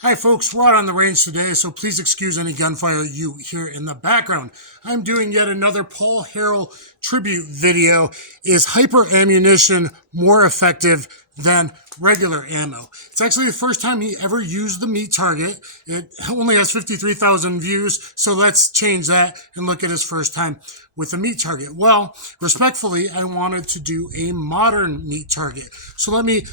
Hi folks, we're out on the range today, so please excuse any gunfire you hear in the background. I'm doing yet another Paul Harrell tribute video. Is hyper ammunition more effective than regular ammo? It's actually the first time he ever used the meat target. It only has 53,000 views, so let's change that and look at his first time with the meat target. Well, respectfully, I wanted to do a modern meat target. So let me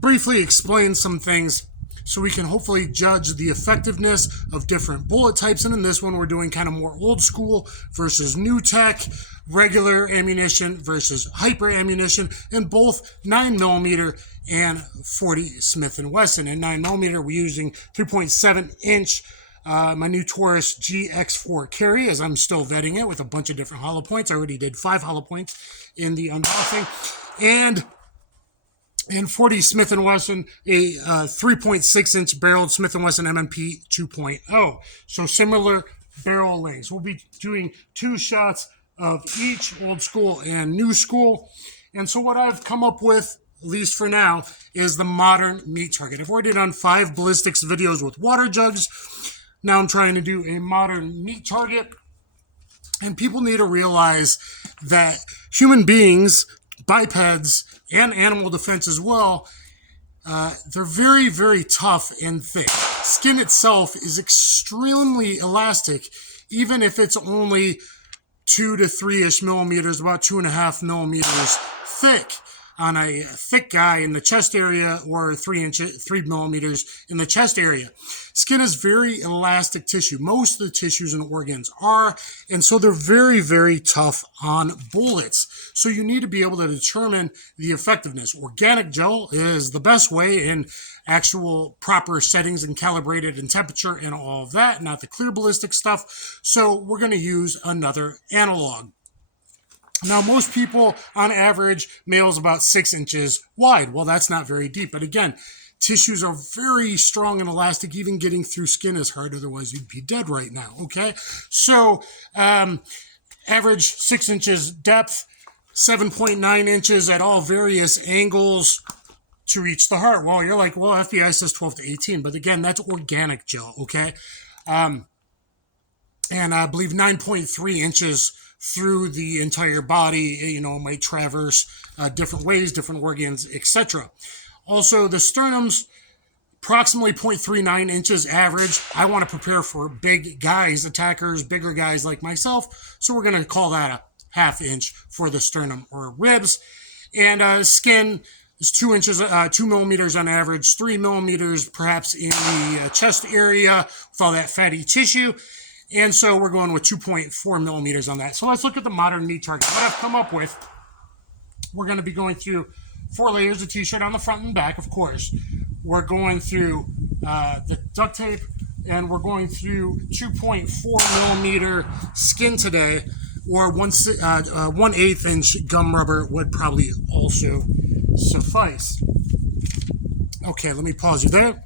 briefly explain some things so we can hopefully judge the effectiveness of different bullet types. And in this one, we're doing kind of more old school versus new tech, regular ammunition versus hyper ammunition, and both 9mm and 40 Smith & Wesson. And 9mm, we're using 3.7 inch my new Taurus GX4 Carry, as I'm still vetting it with a bunch of different hollow points. I already did 5 hollow points in the unboxing. And 40 Smith & Wesson, a 3.6-inch barreled Smith & Wesson M&P 2.0. So similar barrel lengths. We'll be doing 2 shots of each, old school and new school. And so what I've come up with, at least for now, is the modern meat target. I've already done 5 ballistics videos with water jugs. Now I'm trying to do a modern meat target. And people need to realize that human beings, bipeds, and animal defense as well, they're very, very tough and thick. Skin itself is extremely elastic, even if it's only 2 to 3-ish millimeters, about 2.5 millimeters thick on a thick guy in the chest area, or 3 millimeters in the chest area. Skin is very elastic tissue. Most of the tissues and organs are, and so they're very, very tough on bullets. So you need to be able to determine the effectiveness. Organic gel is the best way in actual proper settings and calibrated in temperature and all of that, not the clear ballistic stuff. So we're going to use another analog. Now, most people, on average, males about 6 inches wide. Well, that's not very deep. But again, tissues are very strong and elastic. Even getting through skin is hard. Otherwise, you'd be dead right now, okay? So, average 6 inches depth, 7.9 inches at all various angles to reach the heart. Well, you're like, well, FBI says 12 to 18. But again, that's organic gel, okay? And I believe 9.3 inches through the entire body, might traverse different ways, different organs, etc. Also, the sternum's approximately 0.39 inches average. I want to prepare for big guys, attackers, bigger guys like myself, so we're going to call that a 1/2 inch for the sternum or ribs. And skin is 2 inches, 2 millimeters on average, 3 millimeters perhaps in the chest area with all that fatty tissue. And so we're going with 2.4 millimeters on that. So let's look at the modern meat target. What I've come up with, we're going to be going through 4 layers of t-shirt on the front and back, of course. We're going through the duct tape, and we're going through 2.4 millimeter skin today, or 1/8 inch gum rubber would probably also suffice. Okay, let me pause you there.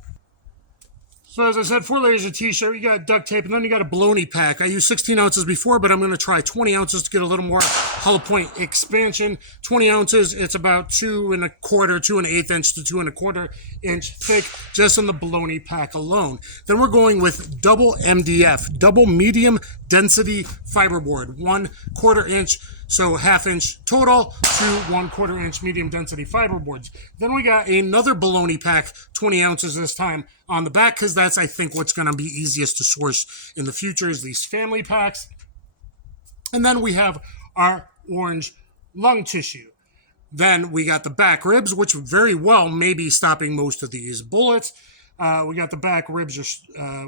So as I said, 4 layers of t-shirt, you got duct tape, and then you got a baloney pack. I used 16 ounces before, but I'm going to try 20 ounces to get a little more hollow point expansion. 20 ounces, it's about 2 1/8 inch to 2 1/4 inch thick, just on the baloney pack alone. Then we're going with double MDF, double medium density fiberboard, 1/4 inch, so 1/2 inch total, 2 1/4 inch medium density fiberboards. Then we got another baloney pack, 20 ounces this time, on the back, because that's, I think, what's going to be easiest to source in the future is these family packs. And then we have our orange lung tissue. Then we got the back ribs, which very well may be stopping most of these bullets. We got the back ribs,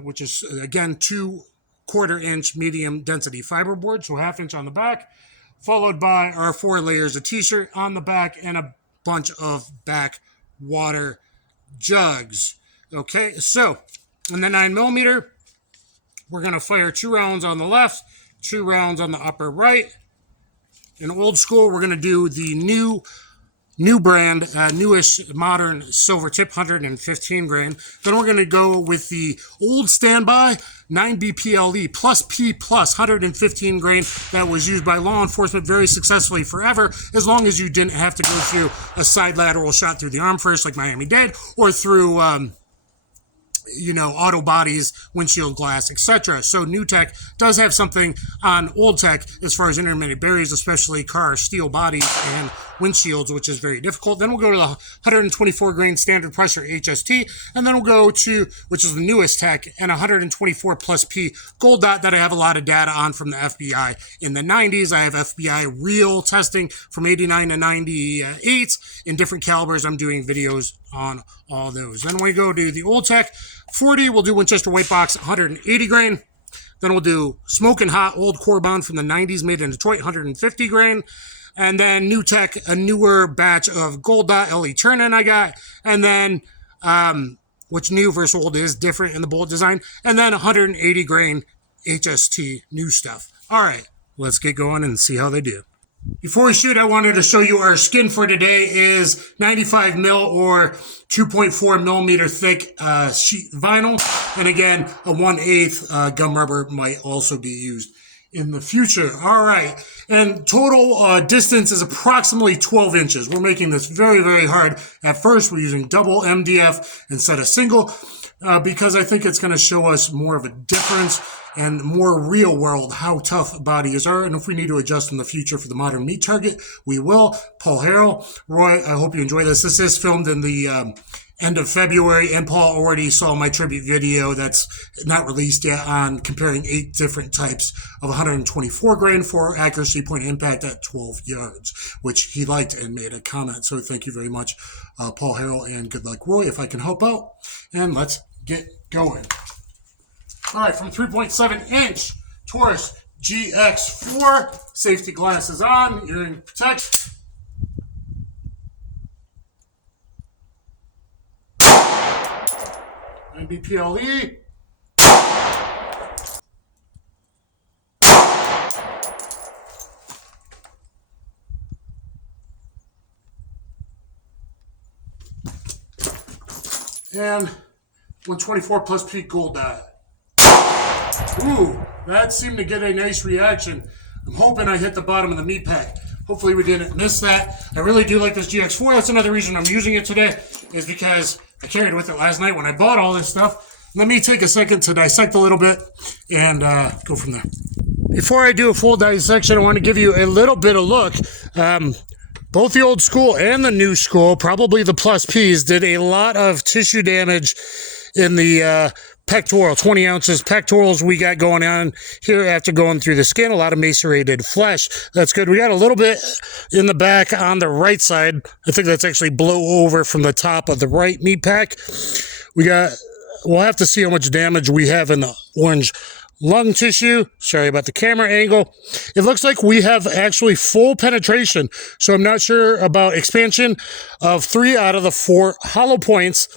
which is, again, 2 1/4 inch medium density fiberboard, so 1/2 inch on the back, followed by our 4 layers of t-shirt on the back and a bunch of back water jugs. Okay, so in the 9mm, we're going to fire 2 rounds on the left, 2 rounds on the upper right. In old school, we're going to do the new brand, newish modern Silvertip 115 grain. Then we're going to go with the old standby 9BPLE plus P plus 115 grain that was used by law enforcement very successfully forever, as long as you didn't have to go through a side lateral shot through the arm first like Miami did, or through auto bodies, windshield glass, etc. So new tech does have something on old tech as far as intermittent barriers, especially car steel bodies and windshields, which is very difficult. Then we'll go to the 124 grain standard pressure HST, and then we'll go to, which is the newest tech, and 124 plus P gold dot that I have a lot of data on from the FBI in the 90s. I have FBI real testing from 89 to 98 in different calibers. I'm doing videos on all those. Then we go to the old tech 40, we'll do Winchester white box 180 grain. Then we'll do smoking hot old Corbon from the 90s made in Detroit 150 grain. And then new tech, a newer batch of gold dot LE turn-in I got. And then which new versus old is different in the bolt design. And then 180 grain HST new stuff. All right, let's get going and see how they do. Before we shoot, I wanted to show you our skin for today is 95 mil or 2.4 millimeter thick sheet vinyl. And again, a 1/8 gum rubber might also be used in the future. All right. And total distance is approximately 12 inches. We're making this very, very hard. At first, we're using double MDF instead of single because I think it's going to show us more of a difference and more real world how tough bodies are. And if we need to adjust in the future for the modern meat target, we will. Paul Harrell, Roy, I hope you enjoy this. This is filmed in the end of February, and Paul already saw my tribute video that's not released yet on comparing 8 different types of 124 grain for accuracy point impact at 12 yards, which he liked and made a comment. So thank you very much, Paul Harrell, and good luck, Roy, if I can help out. And let's get going. All right, from 3.7 inch Taurus GX4, safety glasses on, earring protect. BPLE. And 124 plus P gold dot. Ooh, that seemed to get a nice reaction. I'm hoping I hit the bottom of the meat pack. Hopefully we didn't miss that. I really do like this GX4. That's another reason I'm using it today, is because I carried with it last night when I bought all this stuff. Let me take a second to dissect a little bit and go from there. Before I do a full dissection, I want to give you a little bit of look. Both the old school and the new school, probably the plus Ps, did a lot of tissue damage in the pectoral, 20 ounces pectorals we got going on here after going through the skin, a lot of macerated flesh. That's good. We got a little bit in the back on the right side. I think that's actually blow over from the top of the right meat pack. We'll have to see how much damage we have in the orange lung tissue. Sorry about the camera angle. It looks like we have actually full penetration, so I'm not sure about expansion of 3 out of the 4 hollow points.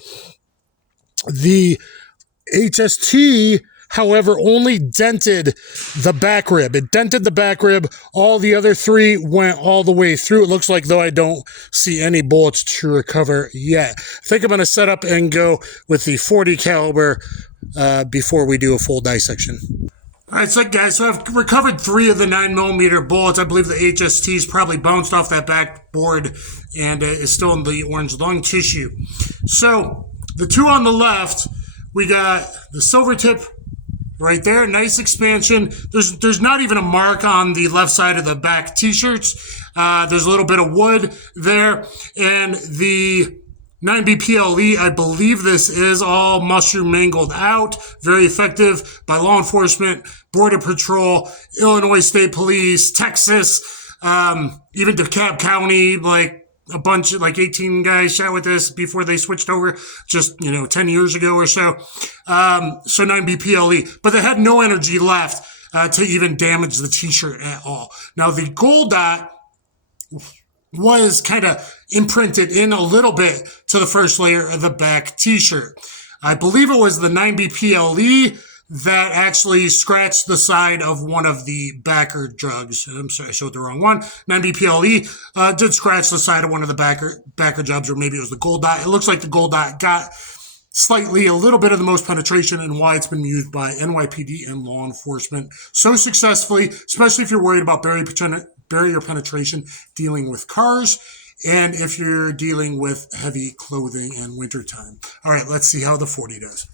The HST, however, only dented the back rib. It dented the back rib. All the other 3 went all the way through. It looks like, though, I don't see any bullets to recover yet. I think I'm going to set up and go with the 40 caliber before we do a full dissection. All right, so guys, so I've recovered 3 of the 9mm bullets. I believe the HST's probably bounced off that backboard and is still in the orange lung tissue. So the 2 on the left, we got the Silvertip right there, nice expansion. There's not even a mark on the left side of the back t-shirts. There's a little bit of wood there, and the 9BPLE, I believe this is all mushroom mangled out. Very effective by law enforcement, Border Patrol, Illinois State Police, Texas, even DeKalb County, like a bunch of 18 guys shot with this before they switched over just 10 years ago or so. So 9BPLE, but they had no energy left to even damage the t-shirt at all. Now the gold dot was kind of imprinted in a little bit to the first layer of the back t-shirt. I believe it was the 9BPLE that actually scratched the side of one of the backer jugs. I'm sorry, I showed the wrong one. 9BPLE did scratch the side of one of the backer jugs, or maybe it was the gold dot. It looks like the gold dot got slightly a little bit of the most penetration, and why it's been used by NYPD and law enforcement so successfully, especially if you're worried about barrier penetration dealing with cars, and if you're dealing with heavy clothing in wintertime. All right, let's see how the 40 does.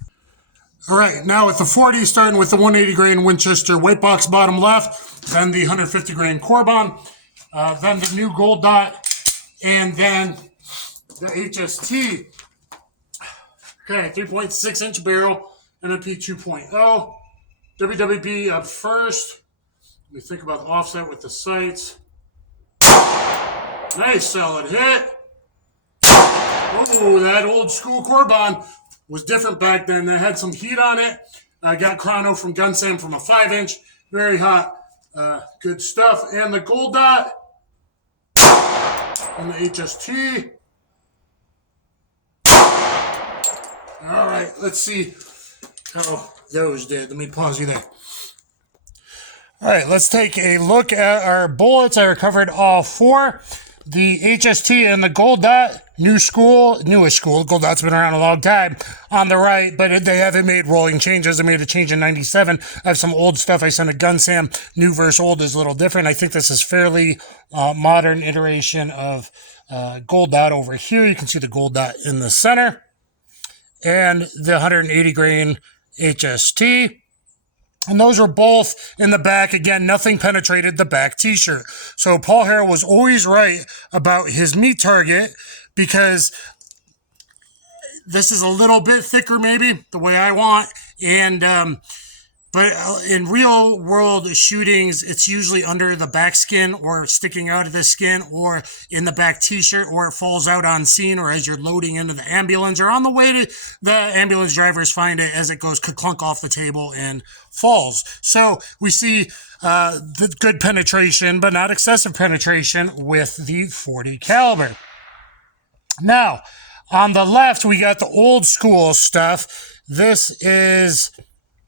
All right, now with the 40, starting with the 180 grain Winchester white box bottom left, then the 150 grain Corbon, then the new gold dot, and then the HST. Okay, 3.6 inch barrel, MMP 2.0. WWB up first. Let me think about the offset with the sights. Nice solid hit. Oh, that old school Corbon was different back then. They had some heat on it. I got chrono from Gun Sam from a 5-inch. Very hot. Good stuff. And the gold dot and the HST. All right, let's see how those did. Let me pause you there. All right, let's take a look at our bullets. I recovered all four. The HST and the gold dot, newish school. Gold dot's been around a long time on the right, but they haven't made rolling changes. I made a change in 97. I have some old stuff I sent to Gun Sam. New versus old is a little different. I think this is fairly modern iteration of gold dot over here. You can see the gold dot in the center. And the 180 grain HST. And those were both in the back. Again, nothing penetrated the back t-shirt. So Paul Harrell was always right about his meat target because this is a little bit thicker maybe, the way I want. And but in real world shootings, it's usually under the back skin or sticking out of the skin or in the back t-shirt, or it falls out on scene or as you're loading into the ambulance or on the way to the ambulance. Drivers find it as it goes clunk off the table and falls. So we see the good penetration, but not excessive penetration with the 40 caliber. Now, on the left, we got the old school stuff. This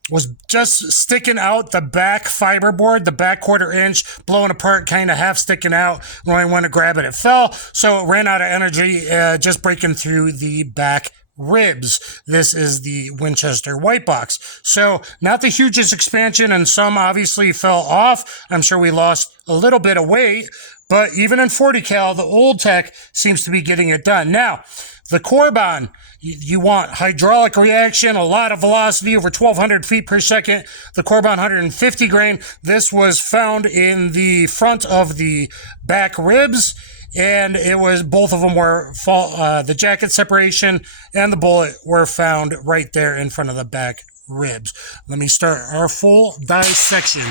was just sticking out the back fiberboard, the back 1/4 inch, blowing apart, kind of half sticking out. When I went to grab it, it fell. So it ran out of energy, just breaking through the back ribs. This is the Winchester white box. So not the hugest expansion, and some obviously fell off. I'm sure we lost a little bit of weight, but even in 40 cal, the old tech seems to be getting it done. Now, the Corbon, you want hydraulic reaction, a lot of velocity, over 1,200 feet per second. The Corbon 150 grain, this was found in the front of the back ribs, and it was, both of them were, the jacket separation and the bullet were found right there in front of the back ribs. Let me start our full dissection.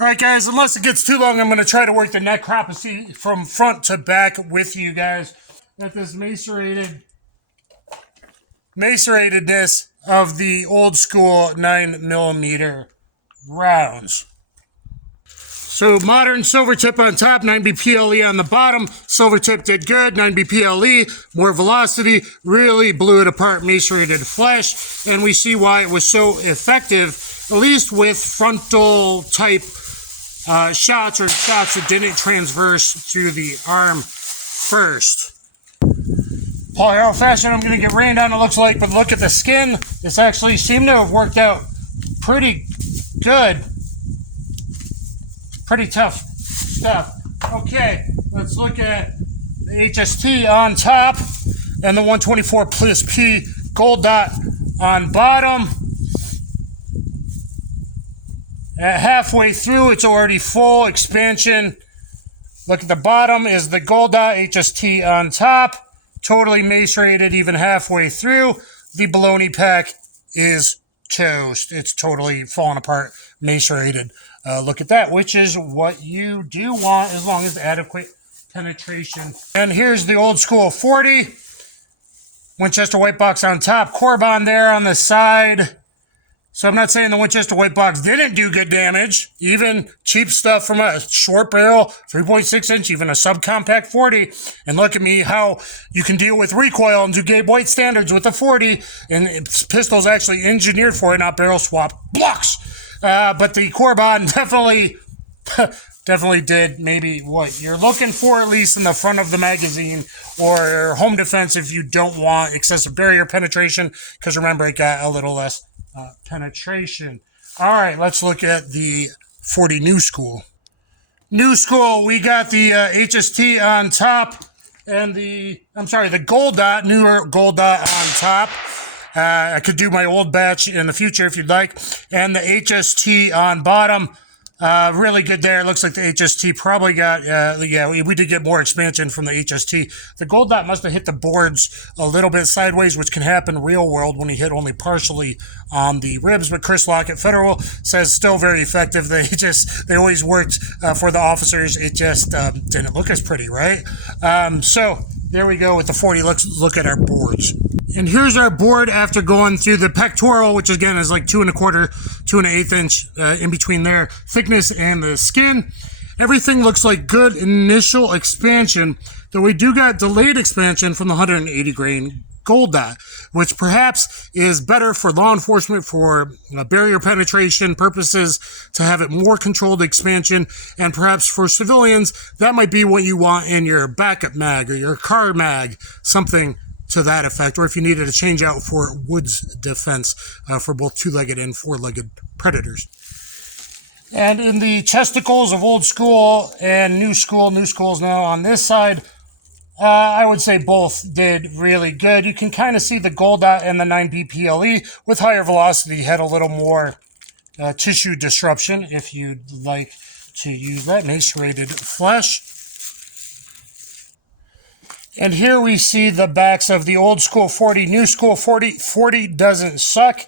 All right, guys, unless it gets too long, I'm going to try to work the necropsy from front to back with you guys. At this maceratedness of the old school 9mm rounds. So modern Silvertip on top, 9B PLE on the bottom. Silvertip did good, 9B PLE, more velocity, really blew it apart, macerated flesh, and we see why it was so effective, at least with frontal type shots, or shots that didn't transverse through the arm first. Paul Harrell fashion, I'm going to get rained on, it looks like, but look at the skin. This actually seemed to have worked out pretty good. Pretty tough stuff. Okay, let's look at the HST on top and the 124 plus P gold dot on bottom. At halfway through, it's already full expansion. Look at the bottom is the gold dot, HST on top. Totally macerated even halfway through. The baloney pack is toast. It's totally falling apart, macerated. Look at that, which is what you do want as long as adequate penetration. And here's the old school 40. Winchester white box on top. Corbon there on the side. So I'm not saying the Winchester white box didn't do good damage. Even cheap stuff from a short barrel, 3.6 inch, even a subcompact 40. And look at me, how you can deal with recoil and do Gabe White standards with the 40. And pistol's actually engineered for it, not barrel swap blocks. But the Corbon definitely did maybe what you're looking for, at least in the front of the magazine, or home defense if you don't want excessive barrier penetration, because remember, it got a little less penetration. All right, let's look at the 40 new school. New school, we got the HST on top and the gold dot, newer gold dot on top. I could do my old batch in the future if you'd like. And the HST on bottom, really good there. Looks like the HST probably got, yeah, we did get more expansion from the HST. The gold dot must have hit the boards a little bit sideways, which can happen real world when you hit only partially on the ribs. But Chris Lockett Federal says still very effective. They always worked for the officers. It just didn't look as pretty, right? So there we go with the 40. Let's look at our boards. And here's our board after going through the pectoral, which again is like 2 1/4, 2 1/8 inch in between their thickness and the skin. Everything looks like good initial expansion, though we do got delayed expansion from the 180 grain gold dot, which perhaps is better for law enforcement for barrier penetration purposes to have it more controlled expansion, and perhaps for civilians that might be what you want in your backup mag or your car mag, something to that effect, or if you needed a change out for woods defense for both two-legged and four-legged predators. And in the chesticles of old school and new schools now on this side, I would say both did really good. You can kind of see the gold dot and the 9B PLE with higher velocity had a little more tissue disruption, if you'd like to use that macerated flesh. And here we see the backs of the old school 40, new school 40. 40 doesn't suck.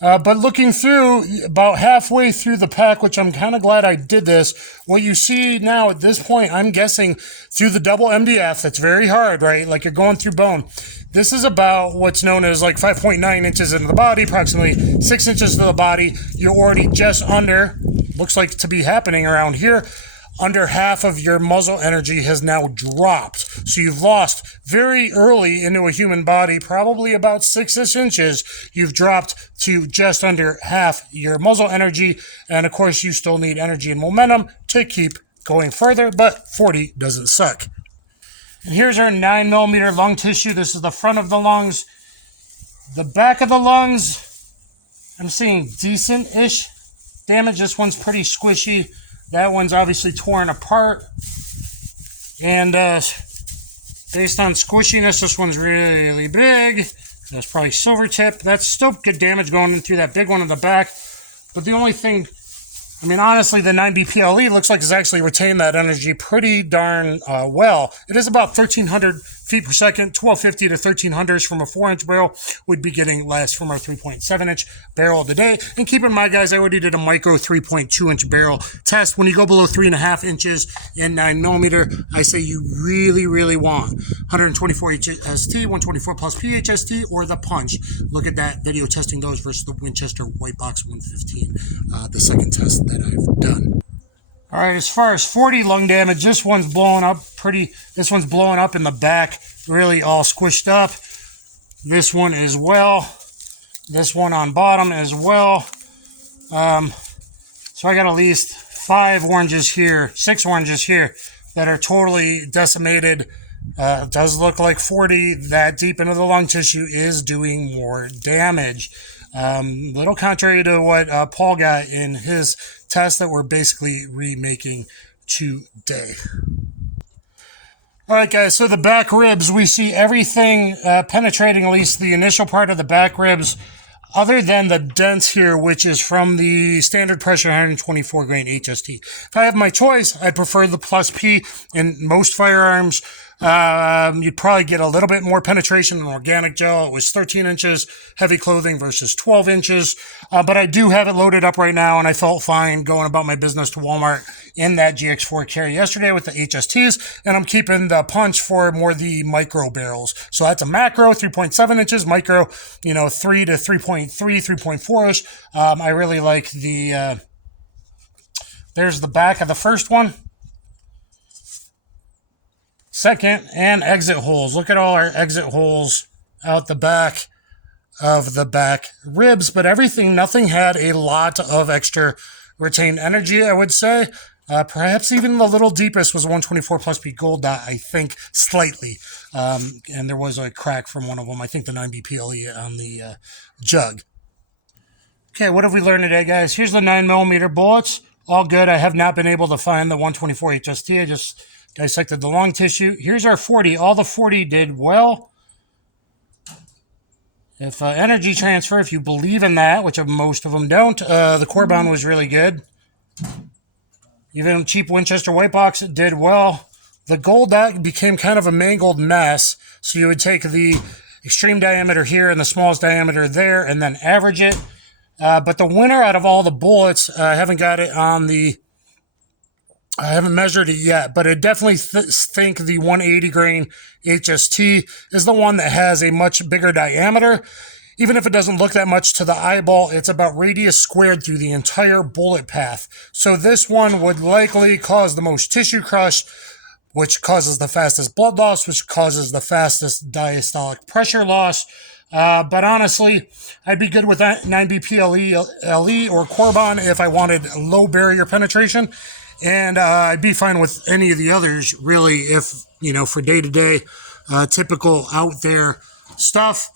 But looking through, about halfway through the pack, which I'm kind of glad I did this, what you see now at this point, I'm guessing through the double MDF, that's very hard, right? Like you're going through bone. This is about what's known as like 5.9 inches into the body, approximately 6 inches to the body. You're already just under, looks like to be happening around here, under half of your muzzle energy has now dropped. So you've lost very early into a human body, probably about 6-ish inches. You've dropped to just under half your muzzle energy. And of course, you still need energy and momentum to keep going further, but 40 doesn't suck. And here's our 9mm lung tissue. This is the front of the lungs. The back of the lungs, I'm seeing decent-ish damage. This one's pretty squishy. That one's obviously torn apart. And based on squishiness, this one's really big. That's probably Silvertip. That's still good damage going in through that big one in the back. But the only thing, I mean, honestly, the 9B PLE looks like it's actually retained that energy pretty darn well. It is about 1,300 feet per second, 1,250 to 1,300 from a 4-inch barrel. We'd be getting less from our 3.7-inch barrel today. And keep in mind, guys, I already did a micro 3.2-inch barrel test. When you go below 3.5 inches in 9mm, I say you really, really want 124 HST, 124 plus PHST, or the Punch. Look at that video testing those versus the Winchester White Box 115, the second test that I've done. All right, as far as 40 lung damage, this one's blowing up this one's blowing up in the back, really all squished up. This one as well. This one on bottom as well. So I got at least 6 oranges here that are totally decimated. It does look like 40 that deep into the lung tissue is doing more damage. Little contrary to what Paul got in his test that we're basically remaking today. All right, guys, so the back ribs, we see everything penetrating, at least the initial part of the back ribs, other than the dent here, which is from the standard pressure 124 grain HST. If I have my choice, I'd prefer the Plus P in most firearms. You'd probably get a little bit more penetration than organic gel. It was 13 inches heavy clothing versus 12 inches. But I do have it loaded up right now, and I felt fine going about my business to Walmart in that GX4 Carry yesterday with the HSTs. And I'm keeping the Punch for more the micro barrels. So that's a macro, 3.7 inches, micro, 3 to 3.3, 3.4-ish. I really like the, there's the back of the first one. Second, and exit holes. Look at all our exit holes out the back of the back ribs, but nothing had a lot of extra retained energy, I would say. Perhaps even the little deepest was 124 plus P gold dot, I think, slightly. And there was a crack from one of them, I think the 9B PLE on the jug. Okay, what have we learned today, guys? Here's the 9mm bullets. All good. I have not been able to find the 124 HST. I just dissected the long tissue. Here's our 40. All the 40 did well. If energy transfer, if you believe in that, which most of them don't, the Corbon was really good. Even cheap Winchester white box did well. The gold dot became kind of a mangled mess. So you would take the extreme diameter here and the smallest diameter there and then average it. But the winner out of all the bullets, I haven't got it on the... I haven't measured it yet, but I definitely think the 180 grain HST is the one that has a much bigger diameter. Even if it doesn't look that much to the eyeball, it's about radius squared through the entire bullet path. So this one would likely cause the most tissue crush, which causes the fastest blood loss, which causes the fastest diastolic pressure loss. But honestly, I'd be good with that 9BP LE or Corbon if I wanted low barrier penetration. And I'd be fine with any of the others, really, if, for day-to-day, typical out there stuff.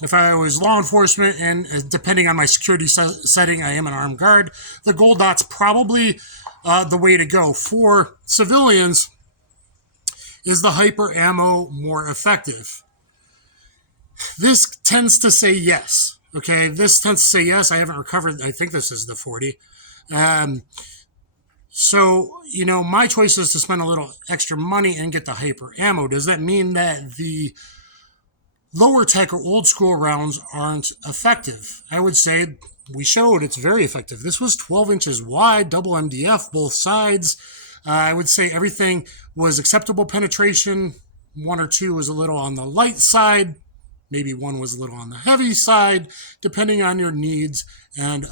If I was law enforcement and depending on my security setting, I am an armed guard, the gold dot's probably the way to go. For civilians, is the hyper ammo more effective? This tends to say yes. Okay, this tends to say yes. I haven't recovered. I think this is the 40. So, my choice is to spend a little extra money and get the hyper ammo. Does that mean that the lower tech or old school rounds aren't effective? I would say we showed it's very effective. This was 12 inches wide, double MDF, both sides. I would say everything was acceptable penetration. One or two was a little on the light side. Maybe one was a little on the heavy side, depending on your needs and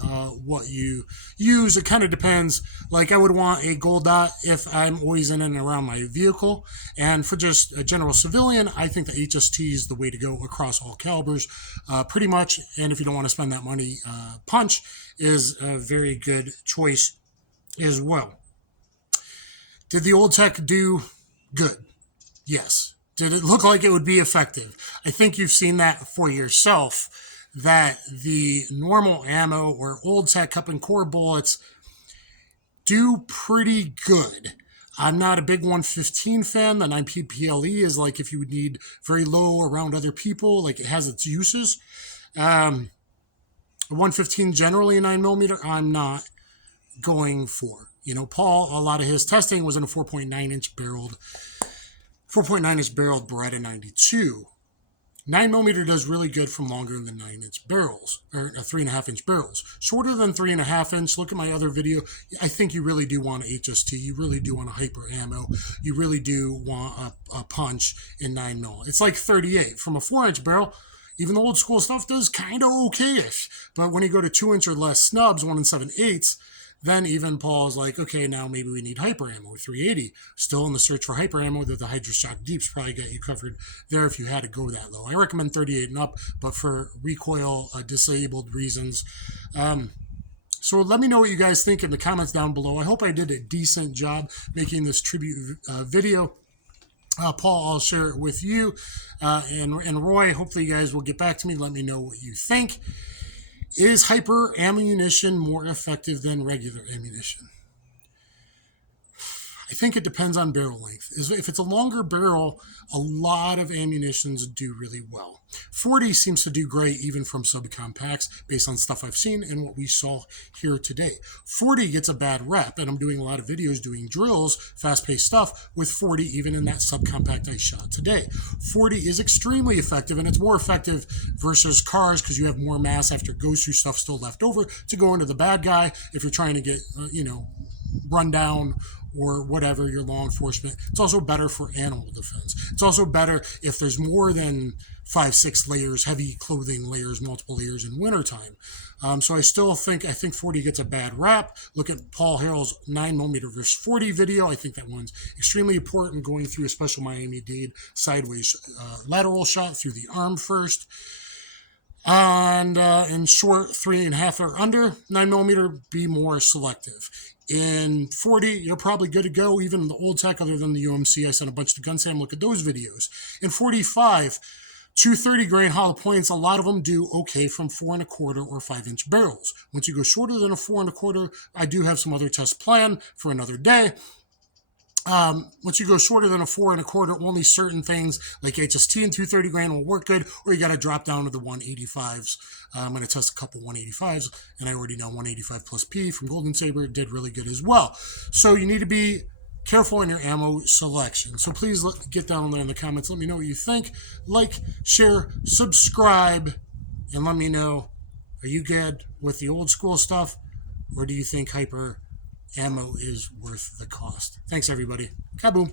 what you use. It kind of depends. Like, I would want a gold dot if I'm always in and around my vehicle. And for just a general civilian, I think the HST is the way to go across all calibers, pretty much. And if you don't want to spend that money, punch is a very good choice as well. Did the old tech do good? Yes. Did it look like it would be effective? I think you've seen that for yourself, that the normal ammo or old tech cup and core bullets do pretty good. I'm not a big 115 fan. The 9PPLE is like if you would need very low around other people, like it has its uses. 115 generally 9mm, I'm not going for. Paul, a lot of his testing was in a 4.9-inch barreled Beretta 92. 9mm does really good from longer than 9-inch barrels, or 3.5-inch barrels. Shorter than 3.5-inch, look at my other video. I think you really do want an HST. You really do want a hyper ammo. You really do want a punch in 9mm. It's like 38. From a 4-inch barrel, even the old school stuff does kind of okay-ish. But when you go to 2-inch or less snubs, 1 7/8, then even Paul's like, okay, now maybe we need hyper ammo. 380, still in the search for hyper ammo. That the Hydroshock Deeps probably got you covered there if you had to go that low. I recommend 38 and up, but for recoil disabled reasons. So let me know what you guys think in the comments down below. I hope I did a decent job making this tribute video. Paul, I'll share it with you. And Roy, hopefully you guys will get back to me. Let me know what you think. Is hyper ammunition more effective than regular ammunition? I think it depends on barrel length. If it's a longer barrel, a lot of ammunitions do really well. 40 seems to do great even from subcompacts based on stuff I've seen and what we saw here today. 40 gets a bad rep, and I'm doing a lot of videos doing drills, fast-paced stuff with 40 even in that subcompact I shot today. 40 is extremely effective, and it's more effective versus cars because you have more mass after it goes through stuff still left over to go into the bad guy if you're trying to get, run down or whatever, your law enforcement. It's also better for animal defense. It's also better if there's more than 5-6 layers, heavy clothing layers, multiple layers in wintertime. So I think 40 gets a bad rap. Look at Paul Harrell's 9mm versus 40 video. I think that one's extremely important, going through a special Miami-Dade sideways lateral shot through the arm first. And in short, 3.5 or under, 9mm, be more selective. In 40, you're probably good to go, even in the old tech, other than the UMC. I sent a bunch to Gun Sam, look at those videos. In 45, 230 grain hollow points, a lot of them do okay from 4 1/4 or 5-inch barrels. Once you go shorter than a 4 1/4, I do have some other tests planned for another day. Once you go shorter than a 4 1/4, only certain things like HST and 230 grain will work good, or you got to drop down to the 185s. I'm going to test a couple 185s, and I already know 185 plus P from Golden Saber did really good as well. So you need to be careful in your ammo selection. So please get down there in the comments. Let me know what you think. Like, share, subscribe, and let me know, are you good with the old school stuff, or do you think hyper ammo is worth the cost? Thanks, everybody. Kaboom.